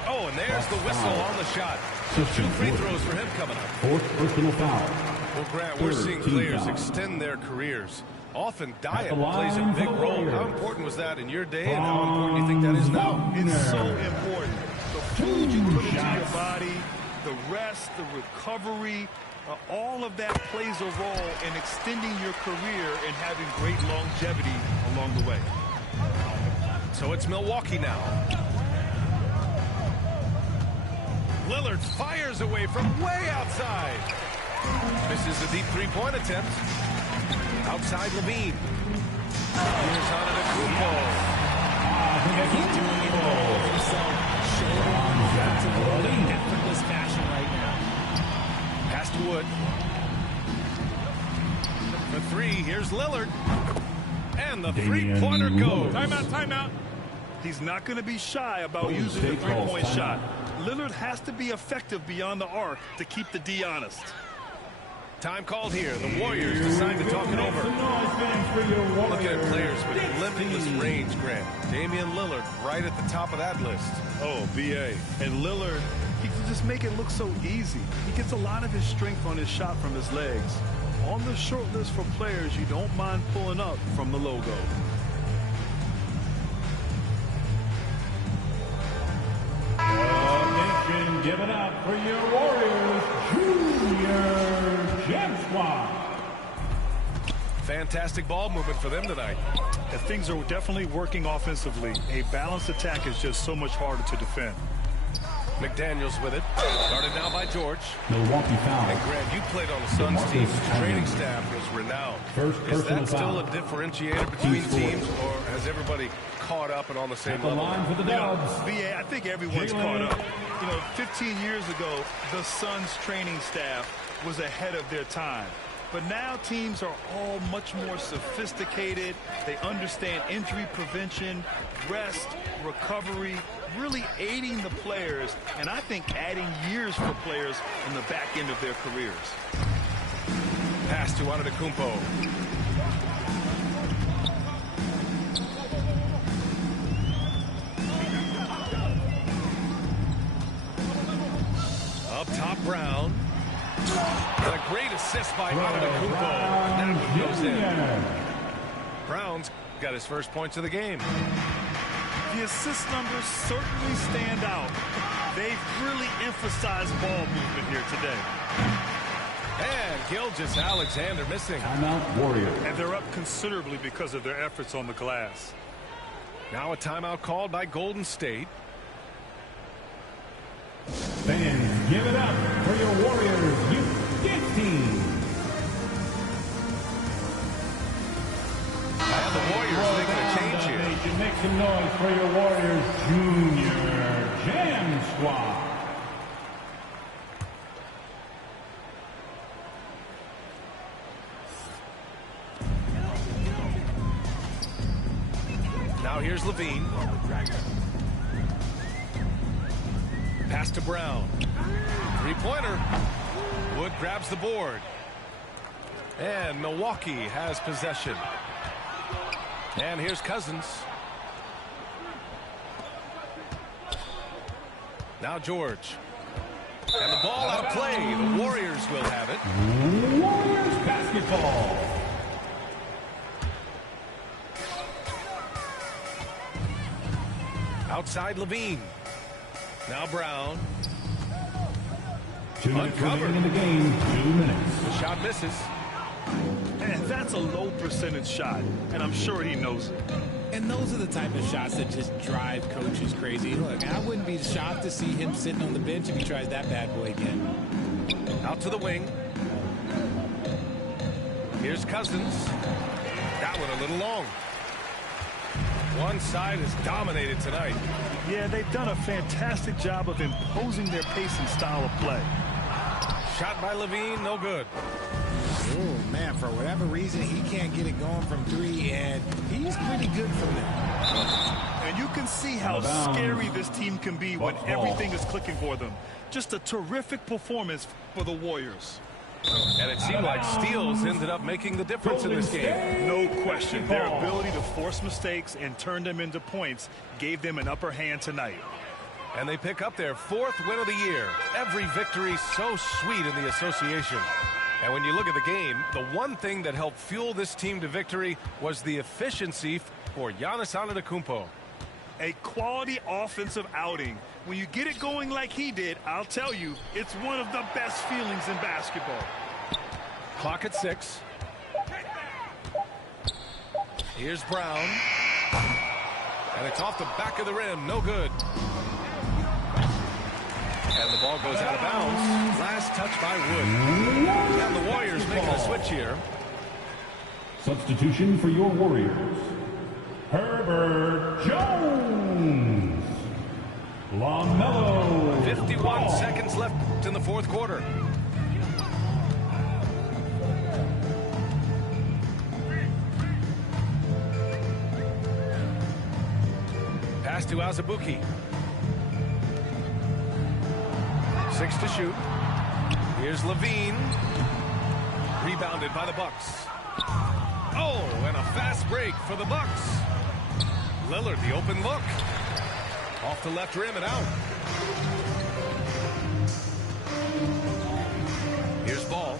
Oh, and there's the whistle on the shot. So 2 free throws for him coming up. 4th personal foul. Well, Grant, we're seeing players extend their careers. Often diet plays a big role. How important was that in your day, and how important do you think that is now? It's so important. The food you put into your body, the rest, the recovery, all of that plays a role in extending your career and having great longevity along the way. So it's Milwaukee now. Lillard fires away from way outside. Misses the deep three-point attempt. Outside Levine. Here's Antetokounmpo. He's doing it all himself. Showing on offensive world in effortless fashion right now. Pass to Wood. For 3, here's Lillard. And the three-pointer goes. Timeout, timeout. He's not going to be shy about using the three-point shot. Lillard has to be effective beyond the arc to keep the D honest. Time called here. The Warriors decide to talk it over. Looking at players with limitless range, Grant. Damian Lillard right at the top of that list. Oh, BA. And Lillard, he can just make it look so easy. He gets a lot of his strength on his shot from his legs. On the short list for players you don't mind pulling up from the logo. Attention, give it up for your Warriors Junior Gem Squad. Fantastic ball movement for them tonight. And things are definitely working offensively. A balanced attack is just so much harder to defend. McDaniels with it. Guarded now by George. Milwaukee foul. And Grant, you played on the Suns team. The training staff was renowned. Is that still a differentiator between teams, or has everybody caught up and on the same level? Line for the Dubs. BA, I think everyone's caught up. You know, 15 years ago, the Suns training staff was ahead of their time. But now teams are all much more sophisticated. They understand injury prevention, rest, recovery, really aiding the players, and I think adding years for players in the back end of their careers. Pass to Antetokounmpo. Up top, Brown. And a great assist by Antetokounmpo. That one goes in. Brown's got his first points of the game. The assist numbers certainly stand out. They've really emphasized ball movement here today. And Gilgeous-Alexander missing. Timeout Warriors. And they're up considerably because of their efforts on the glass. Now a timeout called by Golden State. Fans, give it up for your Warriors Youth team. And the Warriors making a change here. Make some noise for your Warriors Junior Jam Squad. Now here's Levine. Pass to Brown. Three-pointer. Wood grabs the board. And Milwaukee has possession. And here's Cousins. Now George. And the ball out of play. The Warriors will have it. Warriors basketball. Outside Levine. Now Brown. 2 minutes Uncovered. remaining in the game. 2 minutes. The shot misses. And that's a low percentage shot, and I'm sure he knows it. And those are the type of shots that just drive coaches crazy. Look, I wouldn't be shocked to see him sitting on the bench if he tries that bad boy again. Out to the wing. Here's Cousins. That one a little long. One side is dominated tonight. Yeah, they've done a fantastic job of imposing their pace and style of play. Shot by Levine, no good. Oh, man, for whatever reason, he can't get it going from three, and he's pretty good from there. And you can see how scary this team can be when everything is clicking for them. Just a terrific performance for the Warriors. And it seemed like steals ended up making the difference in this game. No question. Their ability to force mistakes and turn them into points gave them an upper hand tonight. And they pick up their 4th win of the year. Every victory so sweet in the association. And when you look at the game, the one thing that helped fuel this team to victory was the efficiency for Giannis Antetokounmpo. A quality offensive outing. When you get it going like he did, I'll tell you, it's one of the best feelings in basketball. Clock at 6. Here's Brown. And it's off the back of the rim. No good. And the ball goes out of bounds. Last touch by Wood. And the Warriors making a switch here. Substitution for your Warriors. Herbert Jones. LaMelo. 51 seconds left in the 4th quarter. Pass to Azubuike. 6 to shoot. Here's Levine. Rebounded by the Bucks. Oh, and a fast break for the Bucks. Lillard, the open look. Off the left rim and out. Here's Ball.